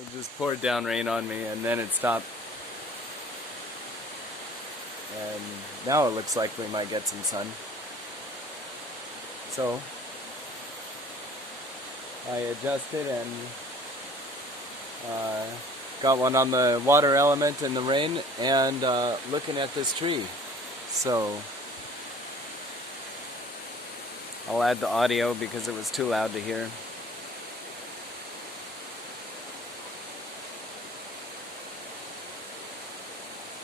It just poured down rain on me, and then it stopped. And now it looks like we might get some sun. So I adjusted and got one on the water element in the rain, and looking at this tree. So I'll add the audio because it was too loud to hear.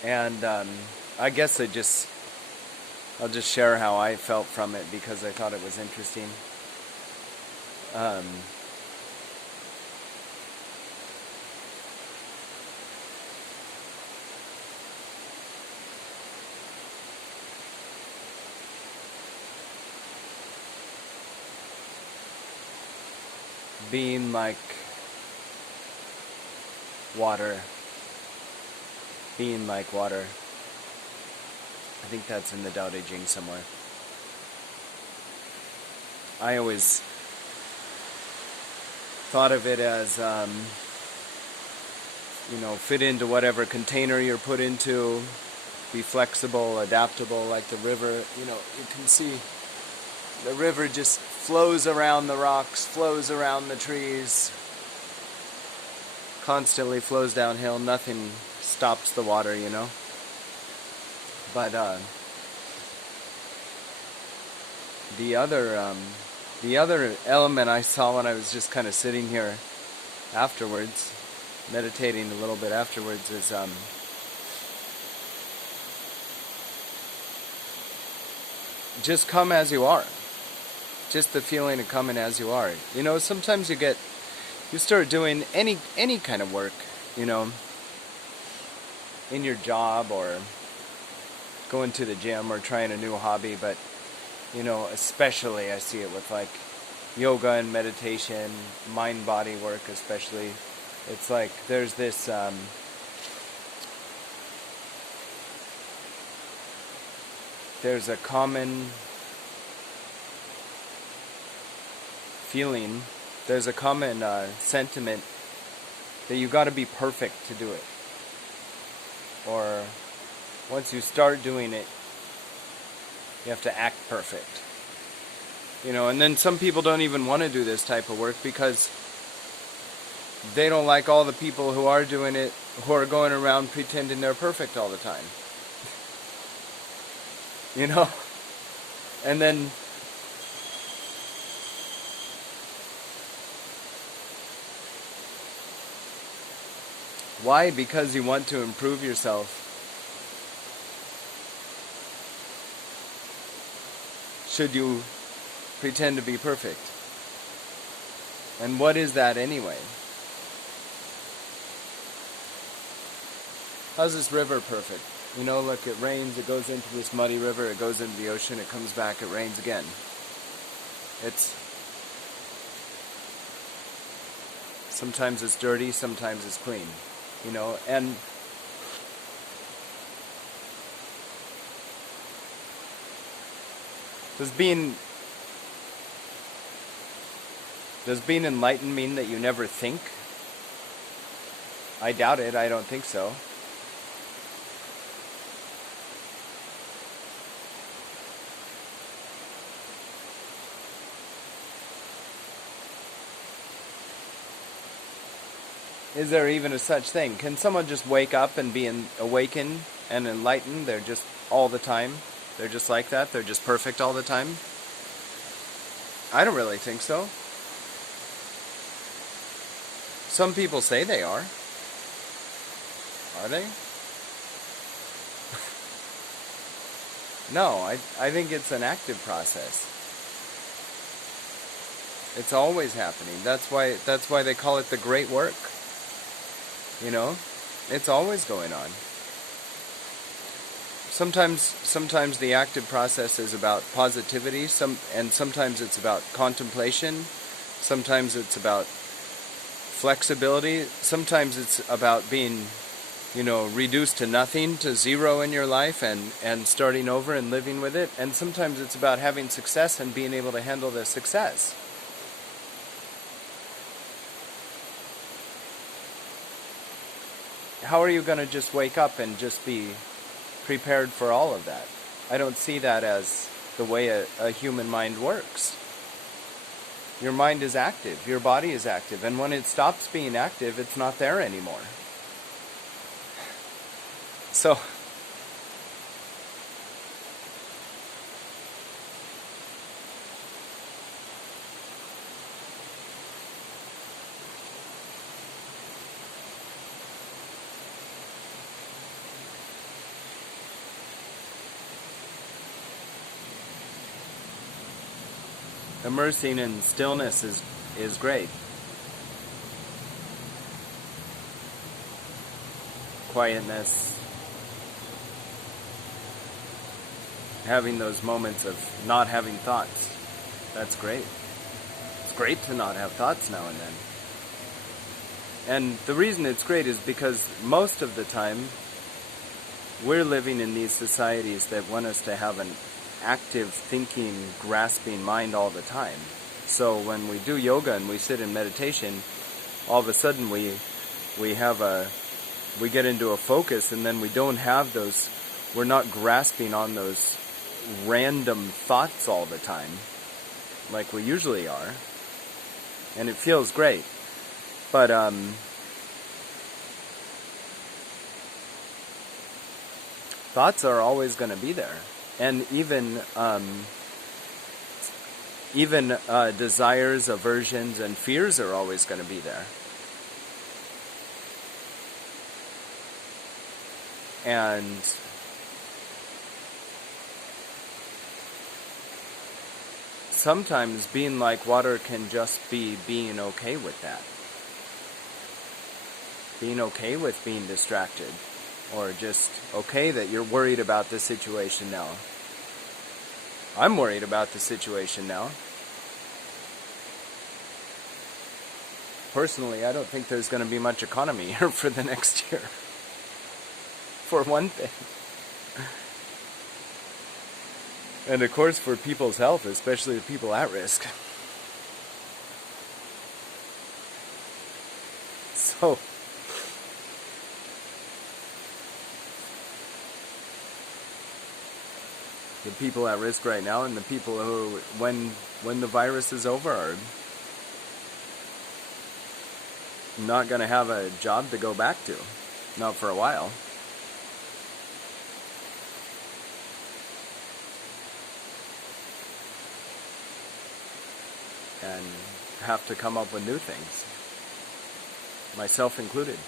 And I guess I'll just share how I felt from it because I thought it was interesting. Being like water. Being like water. I think that's in the Tao Te Ching somewhere. I always thought of it as, fit into whatever container you're put into, be flexible, adaptable, like the river. You can see the river just flows around the rocks, flows around the trees, constantly flows downhill. Nothing stops the water, But the other element I saw when I was just kind of sitting here afterwards, meditating a little bit afterwards, is just come as you are. Just the feeling of coming as you are. Sometimes you start doing any kind of work, in your job or going to the gym or trying a new hobby, but especially I see it with like yoga and meditation, mind-body work especially. It's like there's this there's a common feeling, there's a common sentiment that you got to be perfect to do it. Or once you start doing it, you have to act perfect. And then some people don't even want to do this type of work because they don't like all the people who are doing it, who are going around pretending they're perfect all the time. And then why? Because you want to improve yourself. Should you pretend to be perfect? And what is that anyway? How's this river perfect? Look, it rains, it goes into this muddy river, it goes into the ocean, it comes back, it rains again. Sometimes it's dirty, sometimes it's clean. And does being enlightened mean that you never think? I doubt it. I don't think so. Is there even a such thing? Can someone just wake up and be awakened and enlightened? They're just all the time. They're just like that. They're just perfect all the time. I don't really think so. Some people say they are. Are they? No, I think it's an active process. It's always happening. That's why they call it the great work. It's always going on. Sometimes the active process is about positivity, and sometimes it's about contemplation, sometimes it's about flexibility, sometimes it's about being, reduced to nothing, to zero in your life and starting over and living with it, and sometimes it's about having success and being able to handle the success. how are you going to just wake up and just be prepared for all of that? I don't see that as the way a human mind works. Your mind is active, your body is active, and when it stops being active, it's not there anymore. So, immersing in stillness is great. Quietness. Having those moments of not having thoughts. That's great. It's great to not have thoughts now and then. And the reason it's great is because most of the time we're living in these societies that want us to have an active, thinking, grasping mind all the time. So when we do yoga and we sit in meditation, all of a sudden we get into a focus, and then we don't have those, we're not grasping on those random thoughts all the time like we usually are, and it feels great. But thoughts are always going to be there. And even desires, aversions, and fears are always going to be there. And sometimes being like water can just be being okay with that. Being okay with being distracted. Or just okay that you're worried about the situation now. I'm worried about the situation now. Personally, I don't think there's going to be much economy here for the next year. For one thing. And of course for people's health, especially the people at risk. So, the people at risk right now and the people who, when the virus is over, are not going to have a job to go back to. Not for a while. And have to come up with new things. Myself included.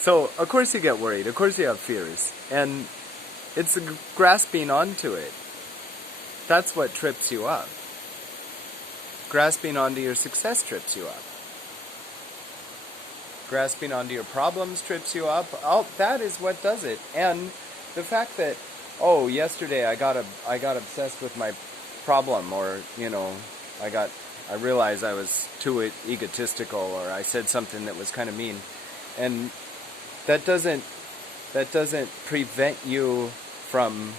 So, of course you get worried, of course you have fears, and it's grasping onto it. That's what trips you up. Grasping onto your success trips you up. Grasping onto your problems trips you up. That is what does it. And the fact that, yesterday I got obsessed with my problem, or, I realized I was too egotistical, or I said something that was kind of mean. And that doesn't prevent you from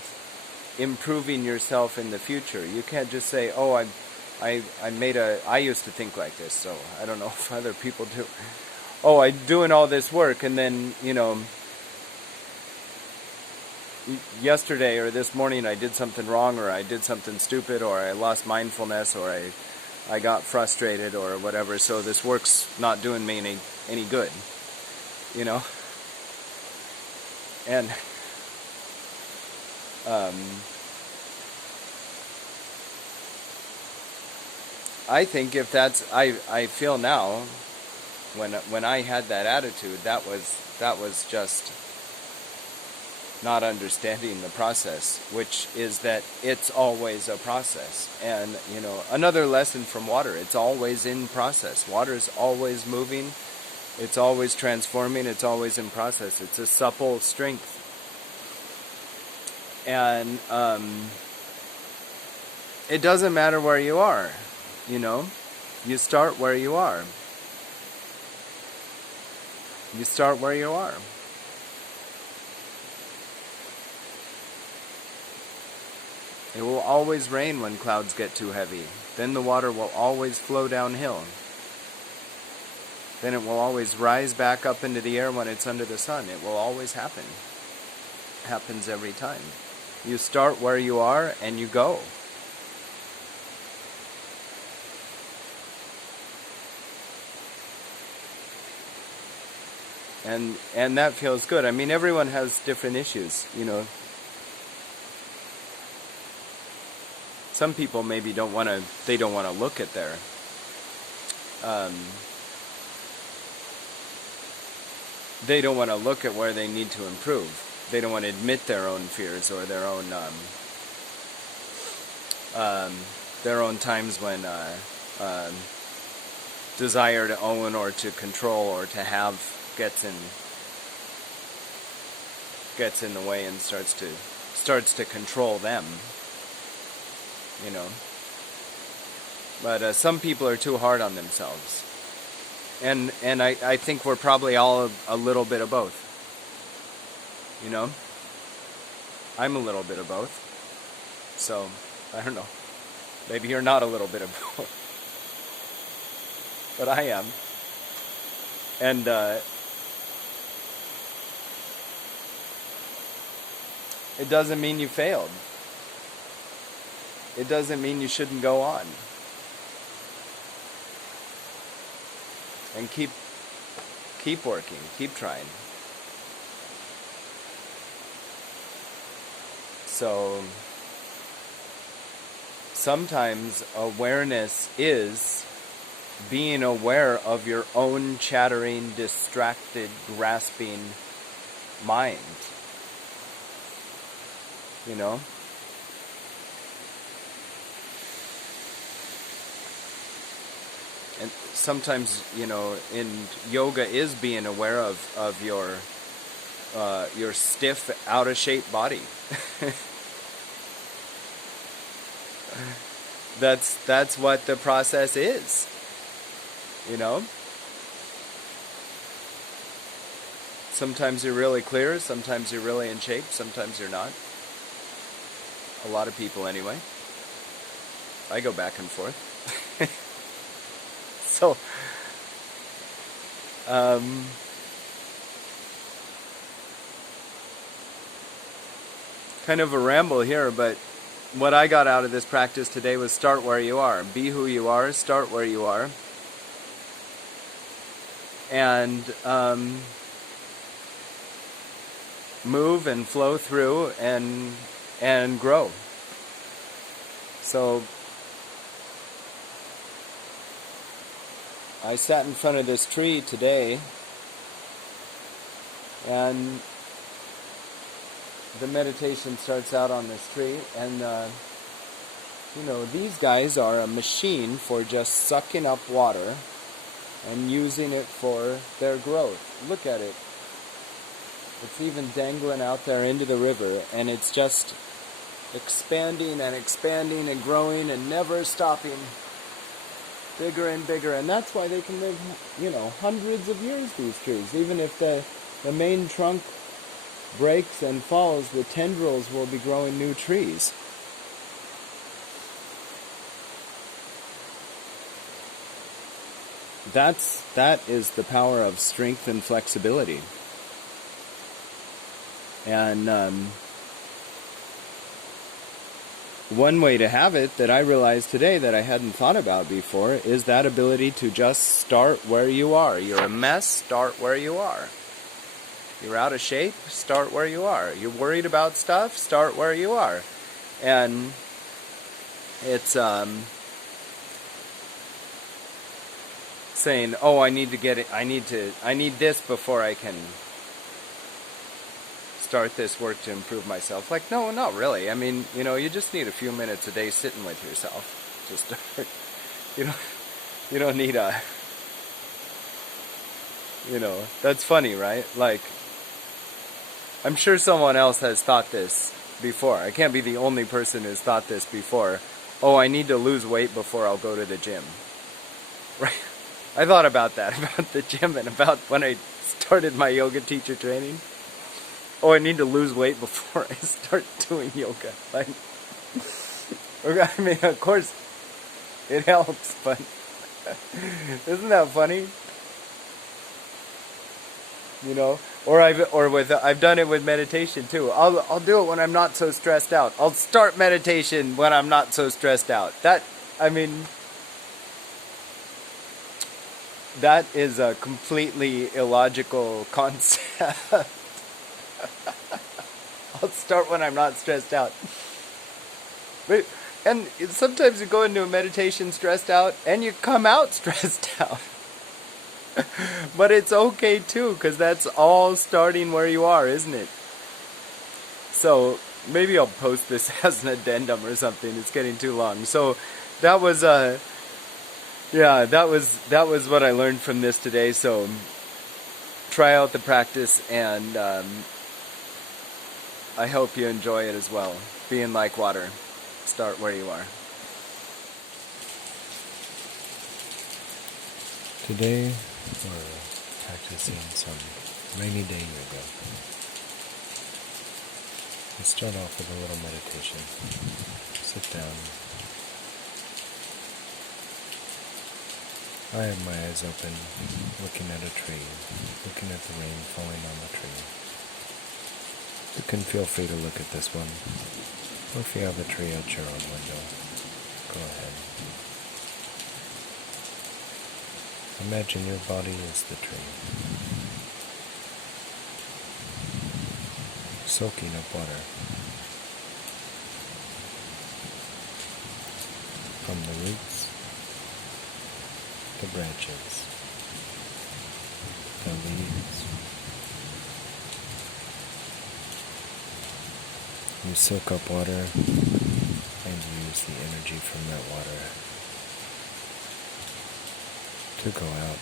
improving yourself in the future. You can't just say, I used to think like this, so I don't know if other people do. I'm doing all this work, and then, yesterday or this morning I did something wrong, or I did something stupid, or I lost mindfulness, or I got frustrated, or whatever, so this work's not doing me any good, And I think if that's, I feel now, when I had that attitude, that was just not understanding the process, which is that it's always a process. And, another lesson from water, it's always in process. Water is always moving. It's always transforming. It's always in process. It's a supple strength. And it doesn't matter where you are, You start where you are. You start where you are. It will always rain when clouds get too heavy. then the water will always flow downhill. Then it will always rise back up into the air when it's under the sun. It will always happen. It happens every time. You start where you are and you go. And that feels good. I mean, everyone has different issues, you know. Some people maybe don't want to look at their they don't want to look at where they need to improve. They don't want to admit their own fears or their own times when desire to own or to control or to have gets in the way and starts to control them, you know. But some people are too hard on themselves, and I think we're probably all a little bit of both, you know. I'm a little bit of both, so I don't know, maybe you're not a little bit of both, but I am. And it doesn't mean you failed. It doesn't mean you shouldn't go on. And keep working, keep trying. So sometimes awareness is being aware of your own chattering, distracted, grasping mind. You know? And sometimes, you know, in yoga is being aware of your stiff, out of shape body. That's what the process is. You know? Sometimes you're really clear, sometimes you're really in shape, sometimes you're not. A lot of people anyway. I go back and forth. So, kind of a ramble here, but what I got out of this practice today was start where you are. Be who you are, start where you are. And move and flow through and grow. So I sat in front of this tree today, and the meditation starts out on this tree, and you know, these guys are a machine for just sucking up water and using it for their growth. Look at it. It's even dangling out there into the river, and it's just expanding and growing and never stopping. Bigger and bigger, and that's why they can live, you know, hundreds of years, these trees. Even if the main trunk breaks and falls, the tendrils will be growing new trees. That is the power of strength and flexibility. And one way to have it that I realized today that I hadn't thought about before is that ability to just start where you are. You're a mess, start where you are. You're out of shape, start where you are. You're worried about stuff, start where you are. And it's saying, oh, I need to get it, I need this before I can start this work to improve myself. Like, no, not really. I mean, you know, you just need a few minutes a day sitting with yourself to start. You don't need a, you know, that's funny, right? Like, I'm sure someone else has thought this before. I can't be the only person who's thought this before. Oh, I need to lose weight before I'll go to the gym. Right? I thought about that, about the gym, and about when I started my yoga teacher training. Oh, I need to lose weight before I start doing yoga. Like, I mean, of course, It helps, but isn't that funny? You know, I've done it with meditation too. I'll do it when I'm not so stressed out. I'll start meditation when I'm not so stressed out. That is a completely illogical concept. I'll start when I'm not stressed out. And sometimes you go into a meditation stressed out and you come out stressed out. But it's okay too, because that's all starting where you are, isn't it? So maybe I'll post this as an addendum or something. It's getting too long. So that was that was what I learned from this today. So try out the practice, and I hope you enjoy it as well. Being like water. Start where you are. Today we're practicing some rainy day yoga. Let's start off with a little meditation. Sit down. I have my eyes open, looking at a tree, looking at the rain falling on the tree. You can feel free to look at this one, or if you have a tree at your own window, go ahead. Imagine your body is the tree, soaking up water from the roots, the branches, the leaves. You soak up water and use the energy from that water to go out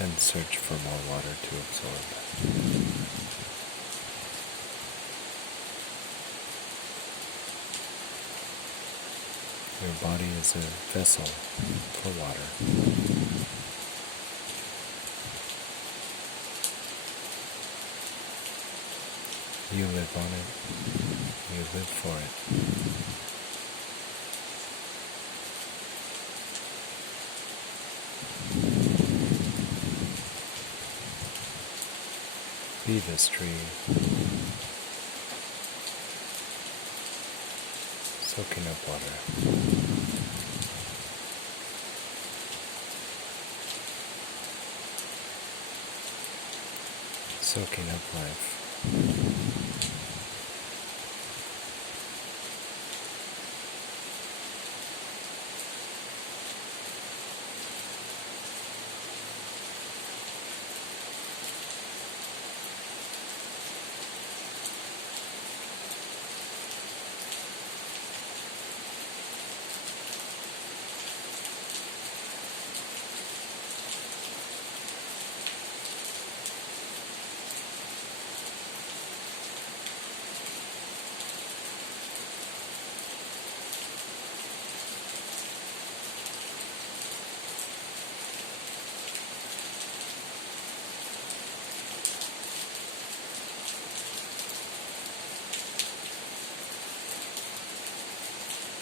and search for more water to absorb. Your body is a vessel for water. You live on it. You live for it. Be this tree, soaking up water. Soaking up life.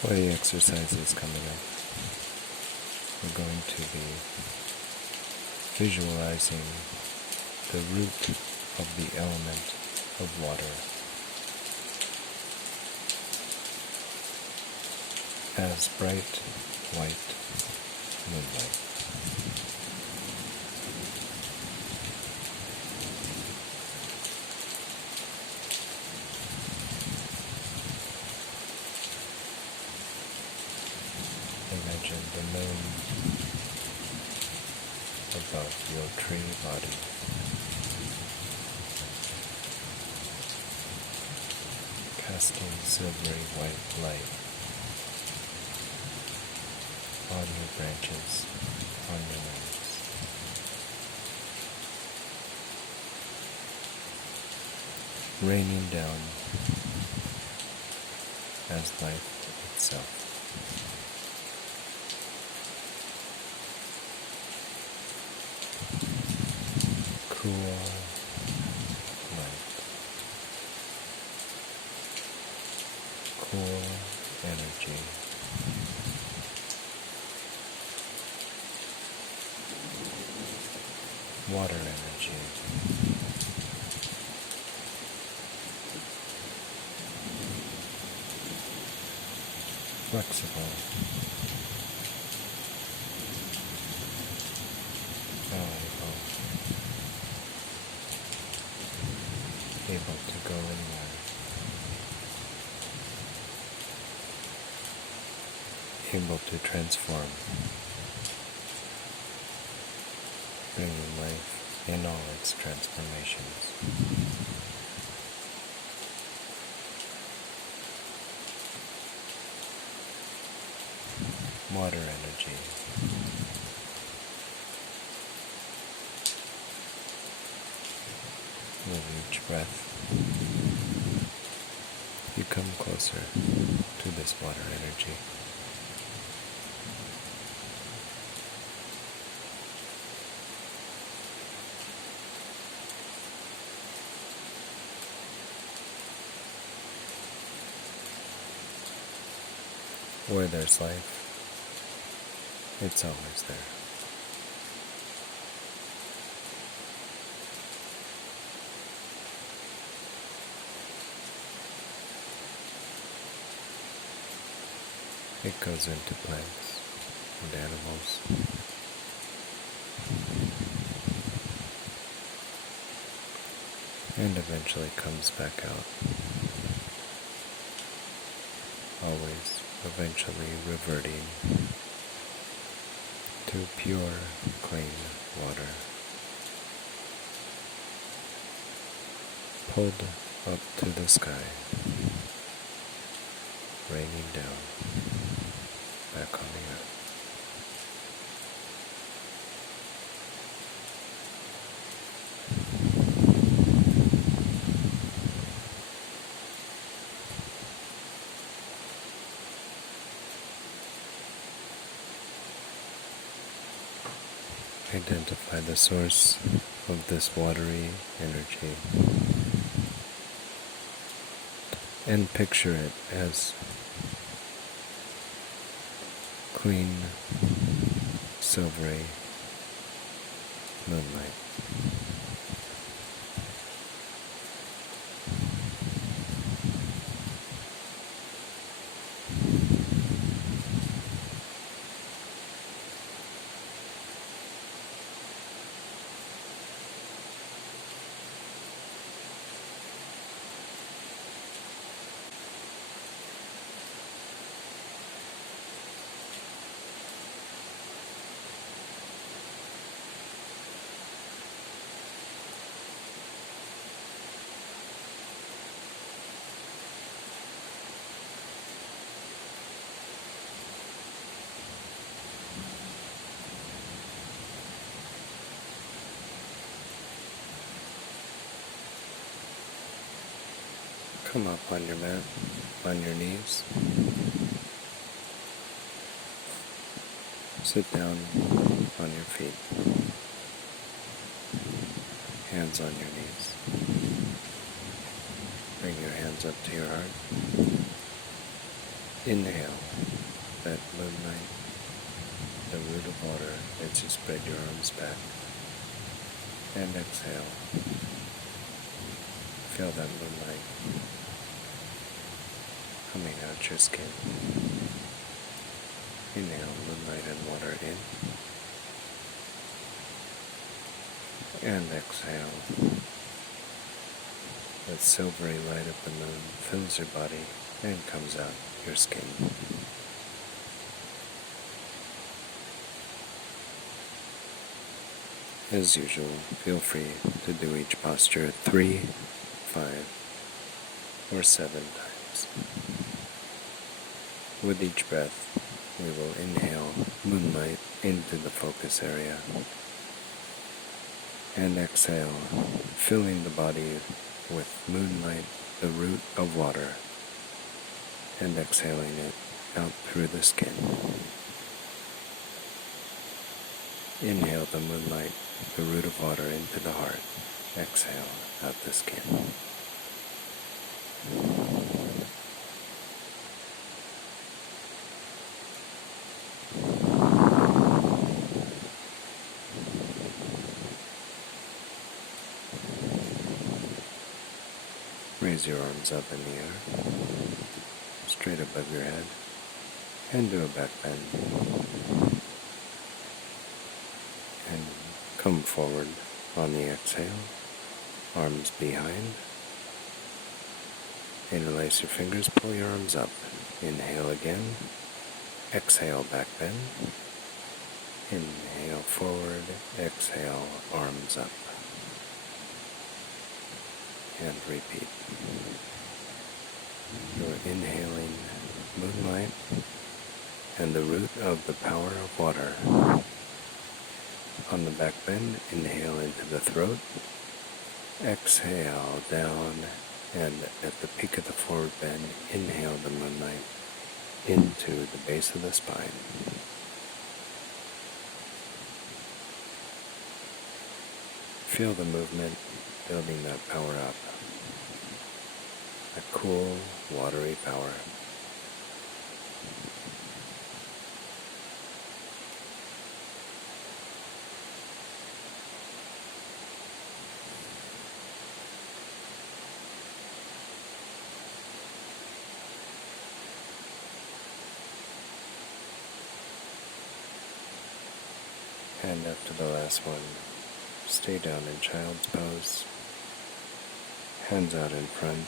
Body exercises coming up. We're going to be visualizing the root of the element of water as bright white moonlight. Imagine the moon above your tree body. Casting silvery white light on your branches, on your leaves. Raining down as life itself. Cool light. Cool energy. Water energy. Flexible. Malleable. Able to go anywhere. Able to transform. Bringing life in all its transformations. Water energy. With each breath, you come closer to this water energy. Where there's life, it's always there. It goes into plants and animals. And eventually comes back out. Always eventually reverting to pure, clean water. Pulled up to the sky, raining down, back on the earth. Identify the source of this watery energy and picture it as clean, silvery moonlight. Come up on your mat, on your knees. Sit down on your feet. Hands on your knees. Bring your hands up to your heart. Inhale that moonlight, the root of water as you spread your arms back. And exhale. Feel that moonlight coming out your skin. Inhale moonlight and water in. And exhale. That silvery light of the moon fills your body and comes out your skin. As usual, feel free to do each posture 3, 5, or 7 times. With each breath, we will inhale moonlight into the focus area and exhale, filling the body with moonlight, the root of water, and exhaling it out through the skin. Inhale the moonlight, the root of water into the heart. Exhale out the skin. Raise your arms up in the air, straight above your head, and do a back bend. And come forward on the exhale, arms behind. Interlace your fingers, pull your arms up. Inhale again. Exhale, back bend. Inhale forward, exhale, arms up. And repeat. You're inhaling moonlight and the root of the power of water. On the back bend, inhale into the throat, exhale down, and at the peak of the forward bend, inhale the moonlight into the base of the spine. Feel the movement building that power up. A cool, watery power. And after the last one, stay down in child's pose, hands out in front,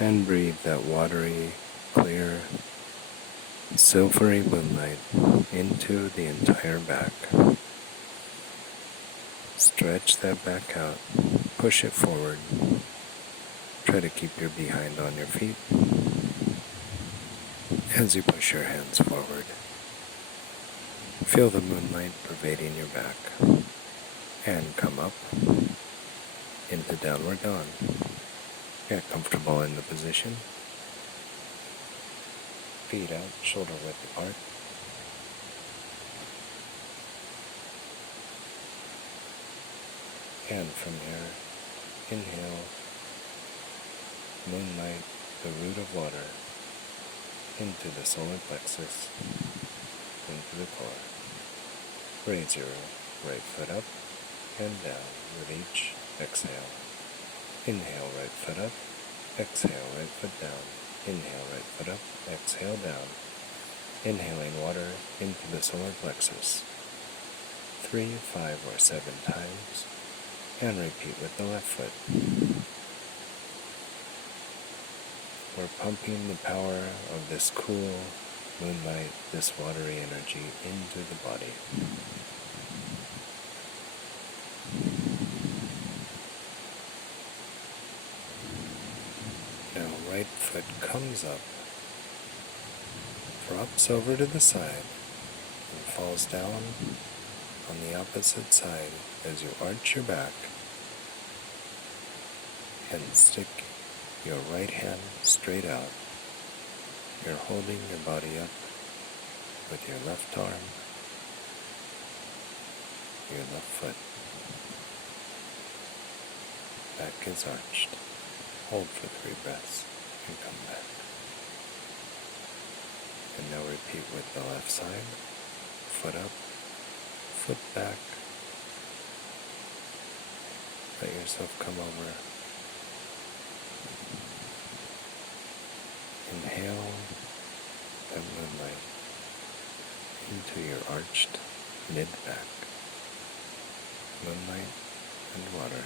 and breathe that watery, clear, silvery moonlight into the entire back. Stretch that back out, push it forward, try to keep your behind on your feet as you push your hands forward. Feel the moonlight pervading your back, and come up into downward dog. Get comfortable in the position. Feet out, shoulder width apart. And from here, inhale, moonlight, the root of water, into the solar plexus, into the core. Raise your right foot up and down with each exhale. Inhale, right foot up, exhale, right foot down. Inhale, right foot up, exhale, down. Inhaling water into the solar plexus 3, 5, or 7 times, and repeat with the left foot. We're pumping the power of this cool moonlight, this watery energy into the body. Now right foot comes up, drops over to the side, and falls down on the opposite side as you arch your back and stick your right hand straight out. You're holding your body up with your left arm, your left foot. Back is arched. Hold for 3 breaths and come back. And now repeat with the left side. Foot up, foot back. Let yourself come over. Inhale that moonlight into your arched mid-back. Moonlight and water.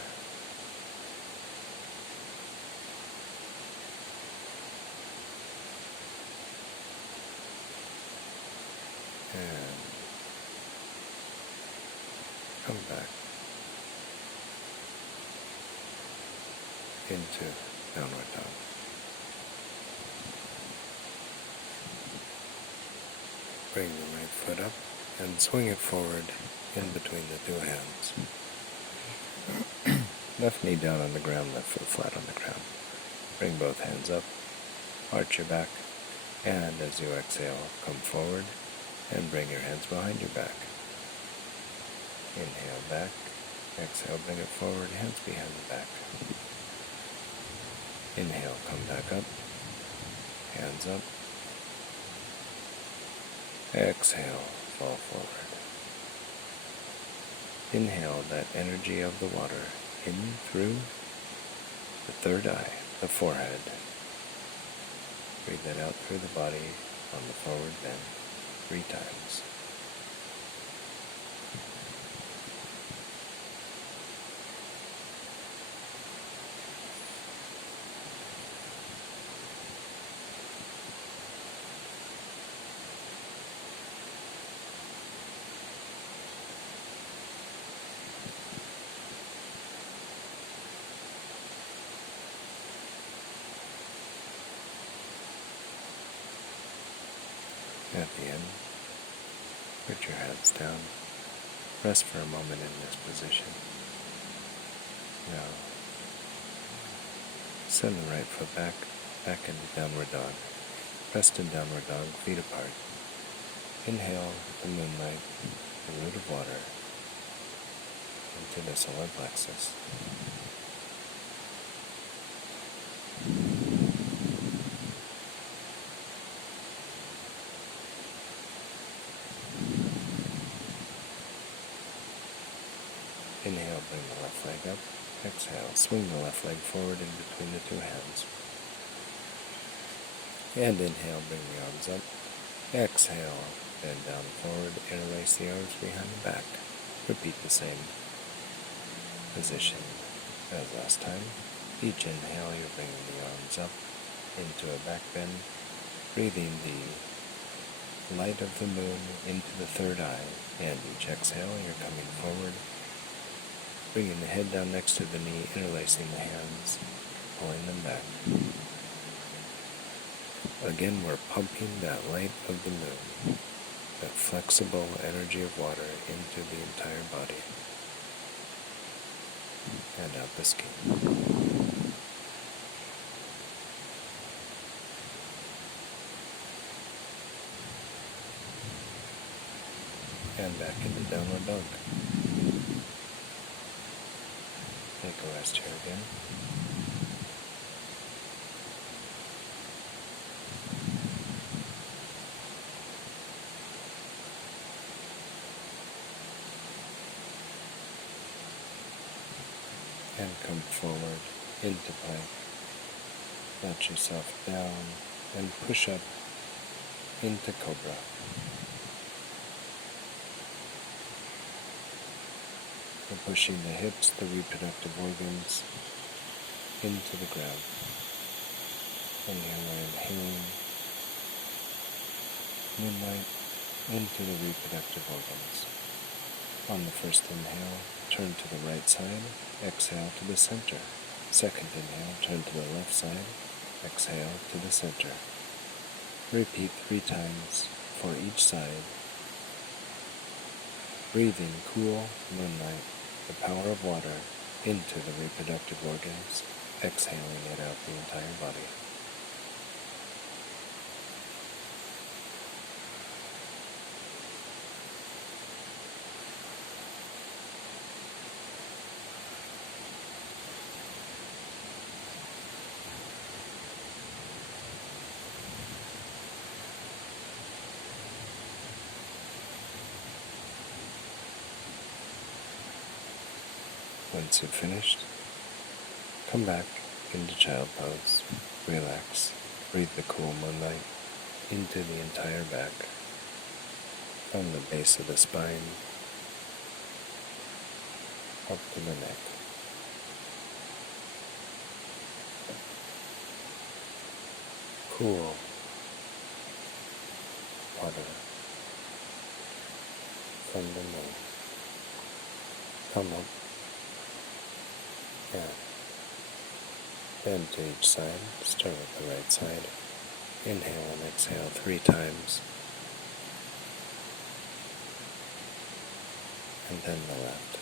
And come back into downward dog. Bring the right foot up and swing it forward in between the 2 hands. Left knee down on the ground, left foot flat on the ground. Bring both hands up, arch your back, and as you exhale, come forward and bring your hands behind your back. Inhale back, exhale, bring it forward, hands behind the back. Inhale, come back up, hands up. Exhale, fall forward. Inhale that energy of the water in through the third eye, the forehead. Breathe that out through the body on the forward bend 3 times. At the end, put your hands down. Rest for a moment in this position. Now, send the right foot back into downward dog. Rest in downward dog, feet apart. Inhale the moonlight, the root of water, into the solar plexus. Inhale, bring the left leg up. Exhale, swing the left leg forward in between the 2 hands. And inhale, bring the arms up. Exhale, bend down forward, interlace the arms behind the back. Repeat the same position as last time. Each inhale, you're bringing the arms up into a back bend, breathing the light of the moon into the third eye. And each exhale, you're coming forward, bringing the head down next to the knee, interlacing the hands, pulling them back. Again, we're pumping that light of the moon, that flexible energy of water into the entire body and out the skin. And back into downward dog. Take a rest here again. And come forward into plank. Let yourself down and push up into cobra. We're pushing the hips, the reproductive organs, into the ground. And then we're inhaling moonlight into the reproductive organs. On the first inhale, turn to the right side, exhale to the center. Second inhale, turn to the left side, exhale to the center. Repeat 3 times for each side. Breathing cool moonlight, the power of water, into the reproductive organs, exhaling it out the entire body. Once you've finished, come back into child pose, relax, breathe the cool moonlight into the entire back, from the base of the spine up to the neck. Cool water from the moon. Come up. And bend to each side. Start with the right side. Inhale and exhale 3 times. And then the left.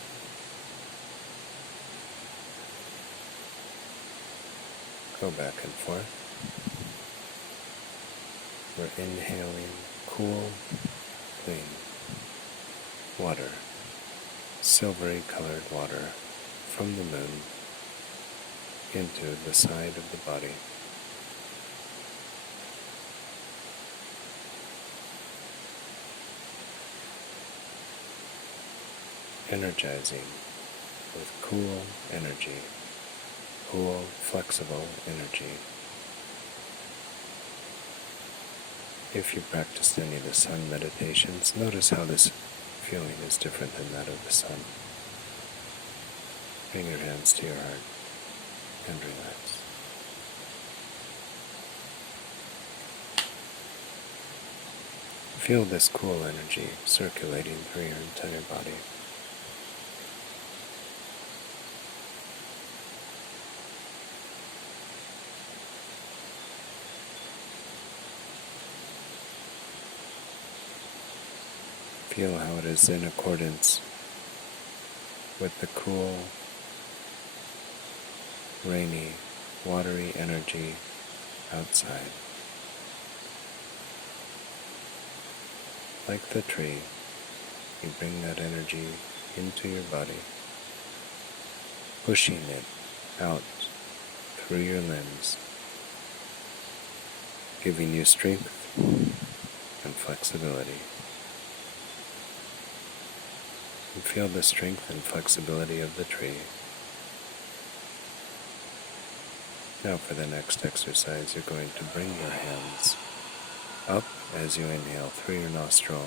Go back and forth. We're inhaling cool, clean water, silvery colored water from the moon into the side of the body. Energizing with cool energy, cool, flexible energy. If you practiced any of the sun meditations, notice how this feeling is different than that of the sun. Bring your hands to your heart and relax. Feel this cool energy circulating through your entire body. Feel how it is in accordance with the cool, rainy, watery energy outside. Like the tree, you bring that energy into your body, pushing it out through your limbs, giving you strength and flexibility. And feel the strength and flexibility of the tree. Now for the next exercise, you're going to bring your hands up as you inhale through your nostril,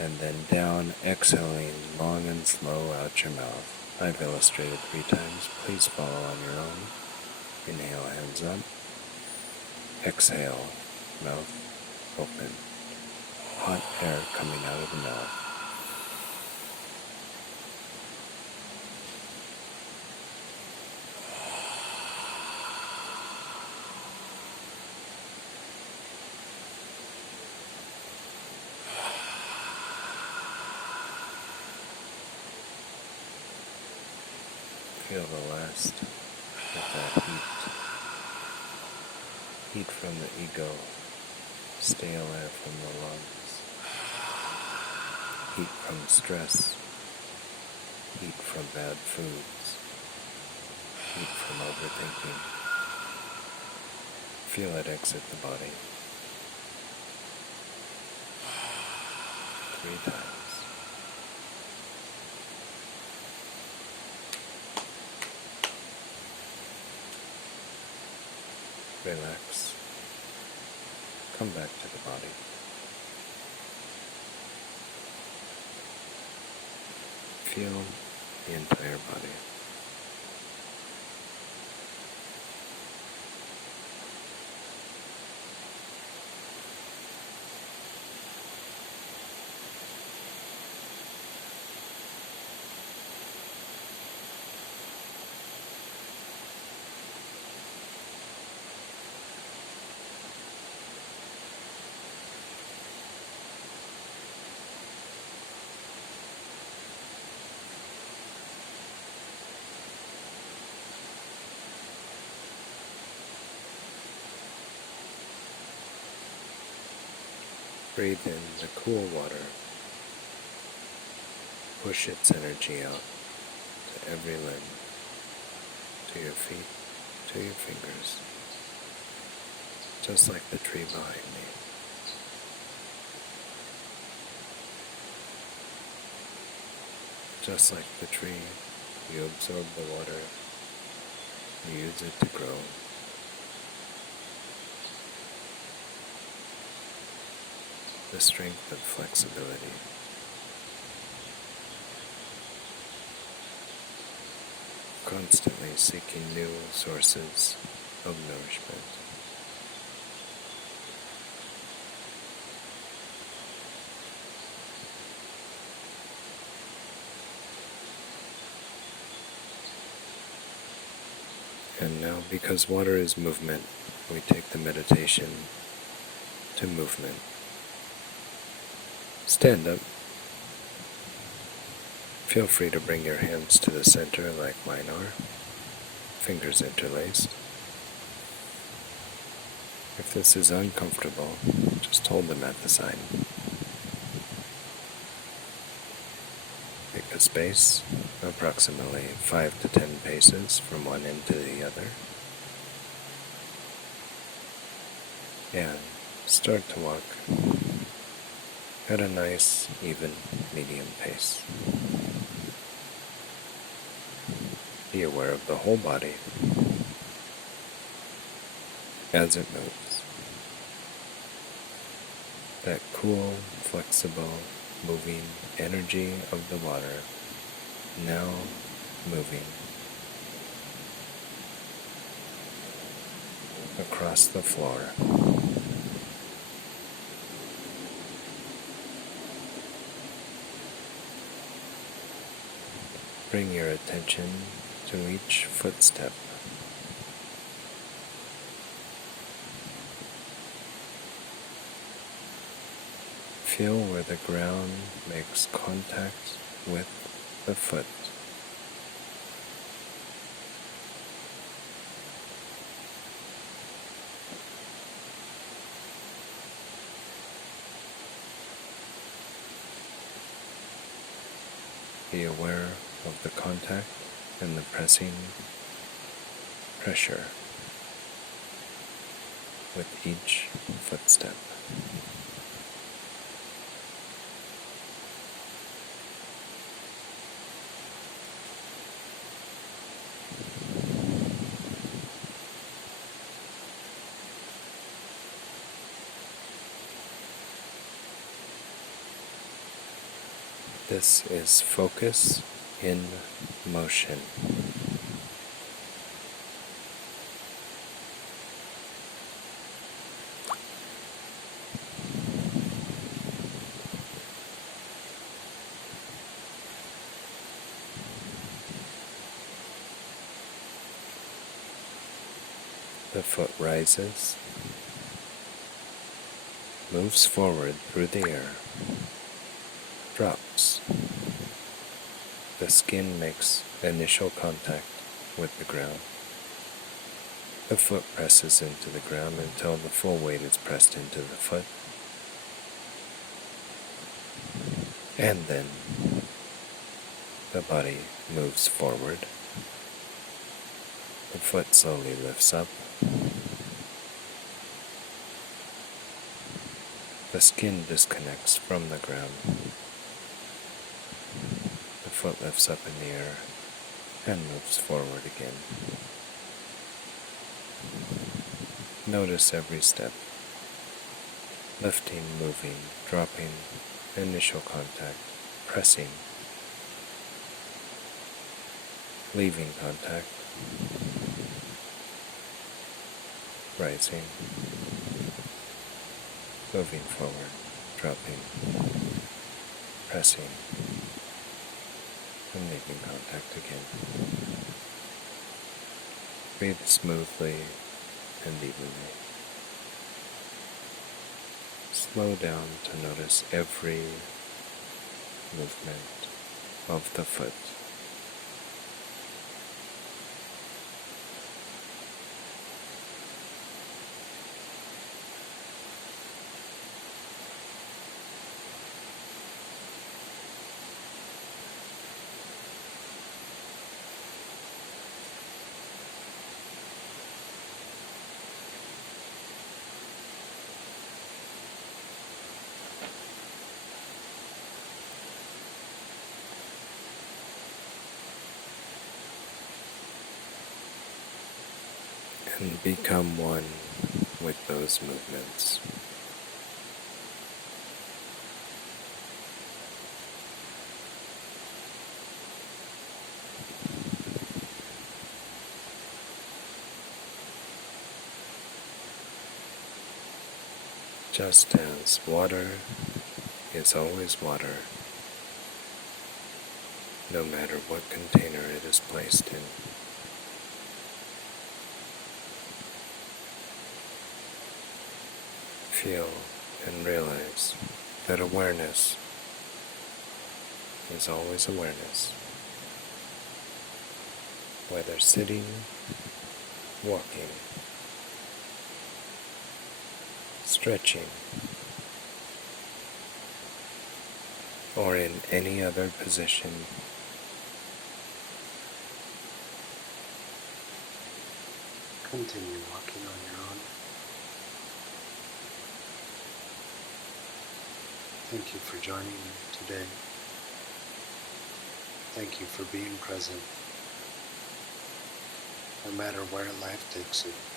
and then down, exhaling long and slow out your mouth. I've illustrated 3 times. Please follow on your own. Inhale, hands up. Exhale, mouth open. Hot air coming out of the mouth. Feel the last of that heat from the ego, stale air from the lungs, heat from stress, heat from bad foods, heat from overthinking. Feel it exit the body 3 times. Relax. Come back to the body. Feel the entire body. Breathe in the cool water. Push its energy out to every limb, to your feet, to your fingers, just like the tree behind me. Just like the tree, you absorb the water, you use it to grow. The strength of flexibility. Constantly seeking new sources of nourishment. And now, because water is movement, we take the meditation to movement. Stand up. Feel free to bring your hands to the center like mine are, fingers interlaced. If this is uncomfortable, just hold them at the side. Make a space, approximately 5 to 10 paces from one end to the other, and start to walk at a nice, even, medium pace. Be aware of the whole body as it moves. That cool, flexible, moving energy of the water now moving across the floor. Bring your attention to each footstep. Feel where the ground makes contact with the foot. Be aware of the contact and the pressing pressure with each footstep. This is focus in motion. The foot rises, moves forward through the air, drops. The skin makes initial contact with the ground. The foot presses into the ground until the full weight is pressed into the foot. And then the body moves forward. The foot slowly lifts up. The skin disconnects from the ground. The foot lifts up in the air and moves forward again. Notice every step. Lifting, moving, dropping, initial contact, pressing, leaving contact, rising, moving forward, dropping, pressing, and making contact again. Breathe smoothly and evenly. Slow down to notice every movement of the foot. And become one with those movements. Just as water is always water, no matter what container it is placed in. Feel and realize that awareness is always awareness. Whether sitting, walking, stretching, or in any other position, continue walking on your own. Thank you for joining me today. Thank you for being present. no matter where life takes you.